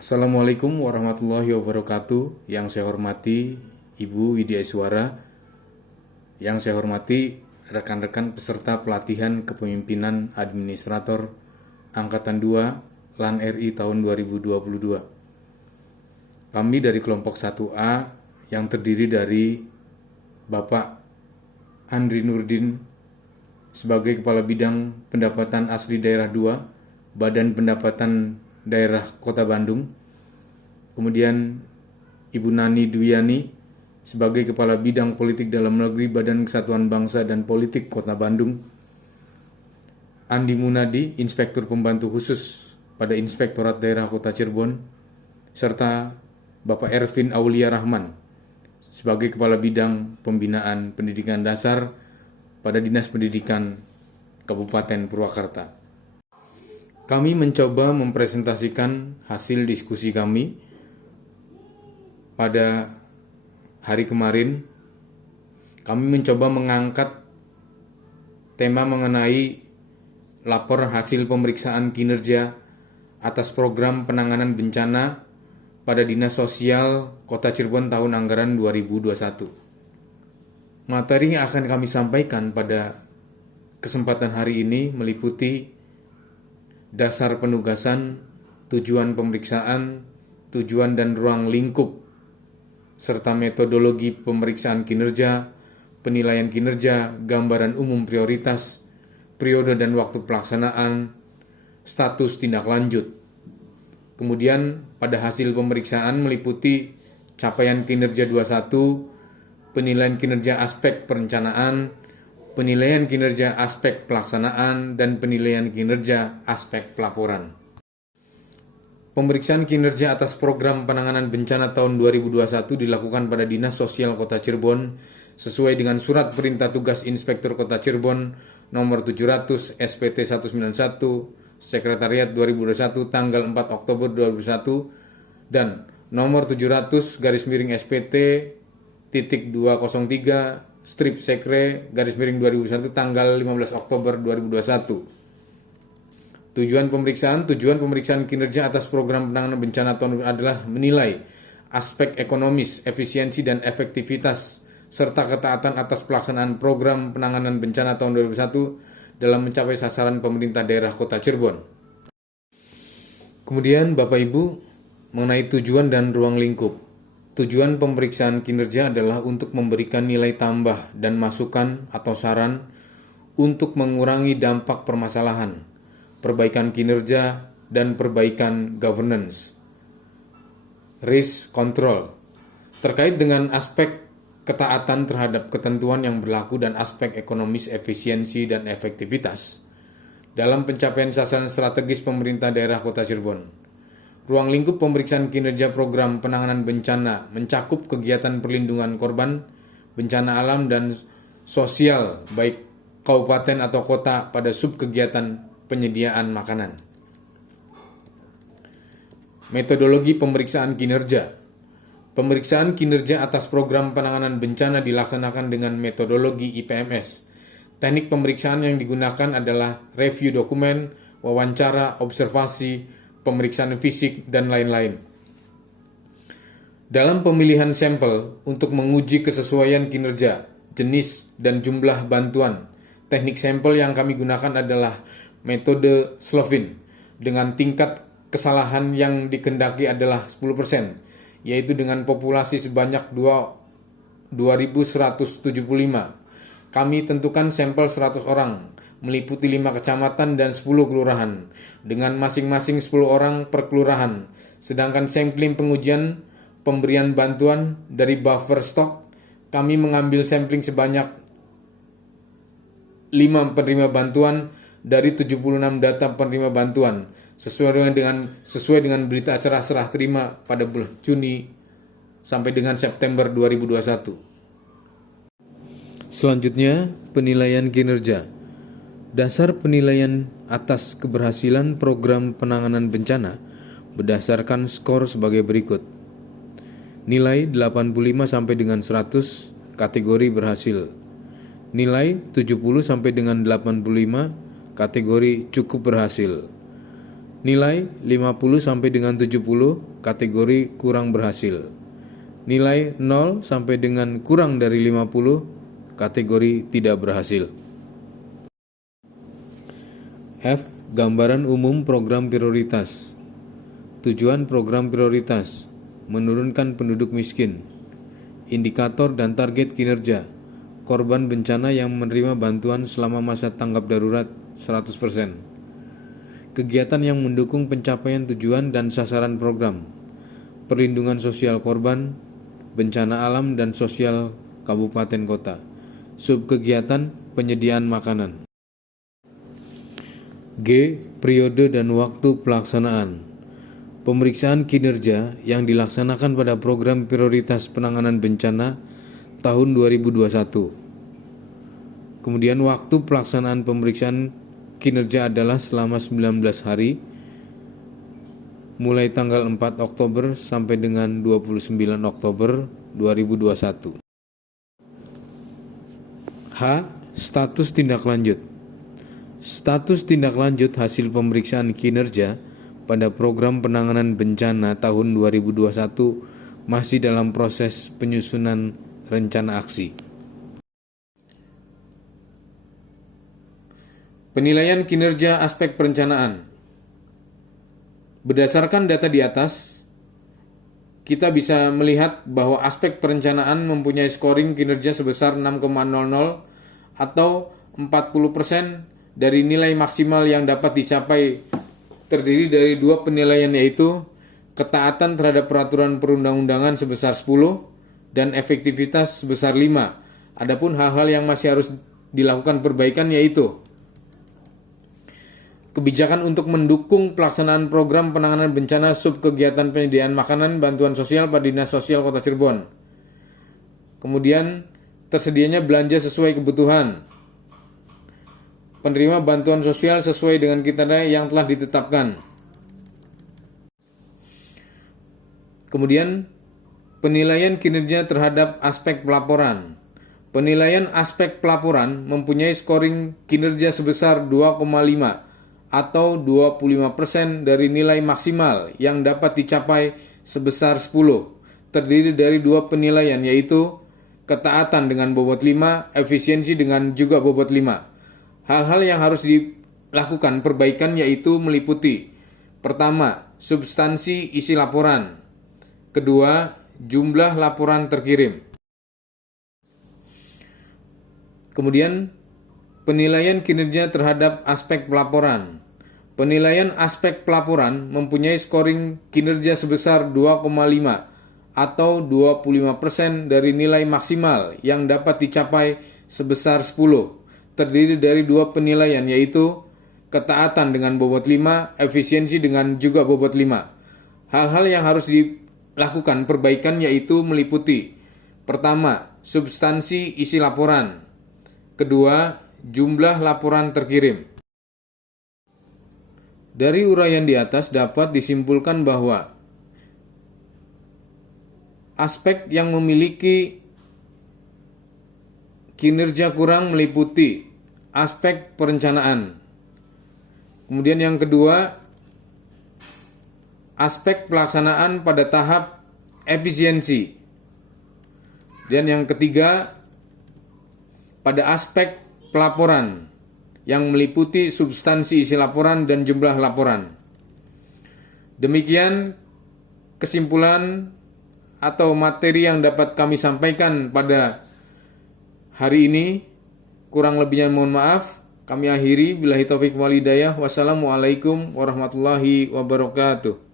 Assalamualaikum warahmatullahi wabarakatuh. Yang saya hormati Ibu Widya Iswara, yang saya hormati rekan-rekan peserta pelatihan kepemimpinan administrator Angkatan 2 LAN RI tahun 2022. Kami dari kelompok 1A yang terdiri dari Bapak Andri Nurdin sebagai Kepala Bidang Pendapatan Asli Daerah 2, Badan Pendapatan Daerah Kota Bandung. Kemudian Ibu Nani Dwiani sebagai Kepala Bidang Politik Dalam Negeri Badan Kesatuan Bangsa dan Politik Kota Bandung. Andi Munadi, Inspektur Pembantu Khusus pada Inspektorat Daerah Kota Cirebon, serta Bapak Ervin Aulia Rahman sebagai Kepala Bidang Pembinaan Pendidikan Dasar pada Dinas Pendidikan Kabupaten Purwakarta. Kami mencoba mempresentasikan hasil diskusi kami pada hari kemarin. Kami mencoba mengangkat tema mengenai laporan hasil pemeriksaan kinerja atas program penanganan bencana pada Dinas Sosial Kota Cirebon tahun anggaran 2021. Materi yang akan kami sampaikan pada kesempatan hari ini meliputi dasar penugasan, tujuan pemeriksaan, tujuan dan ruang lingkup, serta metodologi pemeriksaan kinerja, penilaian kinerja, gambaran umum prioritas, periode dan waktu pelaksanaan, status tindak lanjut. Kemudian pada hasil pemeriksaan meliputi capaian kinerja 21, penilaian kinerja aspek perencanaan, penilaian kinerja aspek pelaksanaan, dan penilaian kinerja aspek pelaporan. Pemeriksaan kinerja atas program penanganan bencana tahun 2021 dilakukan pada Dinas Sosial Kota Cirebon sesuai dengan Surat Perintah Tugas Inspektur Kota Cirebon nomor 700 SPT 191 Sekretariat 2021 tanggal 4 Oktober 2021 dan nomor 700 SPT titik 203 strip sekre _2001 tanggal 15 Oktober 2021. Tujuan pemeriksaan kinerja atas program penanganan bencana tahun adalah menilai aspek ekonomis, efisiensi dan efektivitas serta ketaatan atas pelaksanaan program penanganan bencana tahun 2021 dalam mencapai sasaran pemerintah daerah Kota Cirebon. Kemudian Bapak Ibu mengenai tujuan dan ruang lingkup. Tujuan pemeriksaan kinerja adalah untuk memberikan nilai tambah dan masukan atau saran untuk mengurangi dampak permasalahan, perbaikan kinerja, dan perbaikan governance, risk control, terkait dengan aspek ketaatan terhadap ketentuan yang berlaku dan aspek ekonomis, efisiensi, dan efektivitas dalam pencapaian sasaran strategis pemerintah daerah Kota Cirebon. Ruang lingkup pemeriksaan kinerja program penanganan bencana mencakup kegiatan perlindungan korban, bencana alam dan sosial baik kabupaten atau kota pada subkegiatan penyediaan makanan. Metodologi pemeriksaan kinerja. Pemeriksaan kinerja atas program penanganan bencana dilaksanakan dengan metodologi IPMS. Teknik pemeriksaan yang digunakan adalah review dokumen, wawancara, observasi, pemeriksaan fisik, dan lain-lain. Dalam pemilihan sampel untuk menguji kesesuaian kinerja, jenis, dan jumlah bantuan, teknik sampel yang kami gunakan adalah metode Slovin dengan tingkat kesalahan yang dikehendaki adalah 10%, yaitu dengan populasi sebanyak 2.175. Kami tentukan sampel 100 orang, meliputi 5 kecamatan dan 10 kelurahan, dengan masing-masing 10 orang per kelurahan. Sedangkan sampling pengujian pemberian bantuan dari buffer stock, kami mengambil sampling sebanyak 5 penerima bantuan dari 76 data penerima bantuan, sesuai dengan berita acara serah terima pada bulan Juni sampai dengan September 2021. Selanjutnya, penilaian kinerja. Dasar penilaian atas keberhasilan program penanganan bencana berdasarkan skor sebagai berikut. Nilai 85 sampai dengan 100 kategori berhasil. Nilai 70 sampai dengan 85 kategori cukup berhasil. Nilai 50 sampai dengan 70 kategori kurang berhasil. Nilai 0 sampai dengan kurang dari 50 kategori tidak berhasil. F. Gambaran umum program prioritas. Tujuan program prioritas: menurunkan penduduk miskin. Indikator dan target kinerja: korban bencana yang menerima bantuan selama masa tanggap darurat 100%. Kegiatan yang mendukung pencapaian tujuan dan sasaran program: perlindungan sosial korban, bencana alam dan sosial kabupaten kota. Subkegiatan penyediaan makanan. G. Periode dan waktu pelaksanaan. Pemeriksaan kinerja yang dilaksanakan pada program prioritas penanganan bencana tahun 2021. Kemudian waktu pelaksanaan pemeriksaan kinerja adalah selama 19 hari, mulai tanggal 4 Oktober sampai dengan 29 Oktober 2021. H. Status tindak lanjut. Status tindak lanjut hasil pemeriksaan kinerja pada program penanganan bencana tahun 2021 masih dalam proses penyusunan rencana aksi. Penilaian kinerja aspek perencanaan. Berdasarkan data di atas, kita bisa melihat bahwa aspek perencanaan mempunyai scoring kinerja sebesar 6,00 atau 40% dari nilai maksimal yang dapat dicapai, terdiri dari dua penilaian, yaitu ketaatan terhadap peraturan perundang-undangan sebesar 10 dan efektivitas sebesar 5. Adapun hal-hal yang masih harus dilakukan perbaikan yaitu kebijakan untuk mendukung pelaksanaan program penanganan bencana subkegiatan penyediaan makanan bantuan sosial pada Dinas Sosial Kota Cirebon. Kemudian tersedianya belanja sesuai kebutuhan. Penerima bantuan sosial sesuai dengan kriteria yang telah ditetapkan. Kemudian penilaian kinerja terhadap aspek pelaporan. Penilaian aspek pelaporan mempunyai scoring kinerja sebesar 2,5 atau 25% dari nilai maksimal yang dapat dicapai sebesar 10, terdiri dari dua penilaian, yaitu ketaatan dengan bobot 5, efisiensi dengan juga bobot 5. Hal-hal yang harus dilakukan perbaikan yaitu meliputi: pertama, substansi isi laporan; kedua, jumlah laporan terkirim. Kemudian penilaian kinerja terhadap aspek pelaporan. Penilaian aspek pelaporan mempunyai scoring kinerja sebesar 2,5 atau 25% dari nilai maksimal yang dapat dicapai sebesar 10, terdiri dari dua penilaian, yaitu ketaatan dengan bobot 5, efisiensi dengan juga bobot 5. Hal-hal yang harus dilakukan perbaikan yaitu meliputi: pertama, substansi isi laporan; kedua, jumlah laporan terkirim. Dari uraian di atas dapat disimpulkan bahwa aspek yang memiliki kinerja kurang meliputi aspek perencanaan. Kemudian yang kedua, aspek pelaksanaan pada tahap efisiensi. Dan yang ketiga, pada aspek pelaporan yang meliputi substansi isi laporan dan jumlah laporan. Demikian kesimpulan atau materi yang dapat kami sampaikan pada hari ini. Kurang lebihnya mohon maaf. Kami akhiri. Billahi taufiq wal hidayah. Wassalamualaikum warahmatullahi wabarakatuh.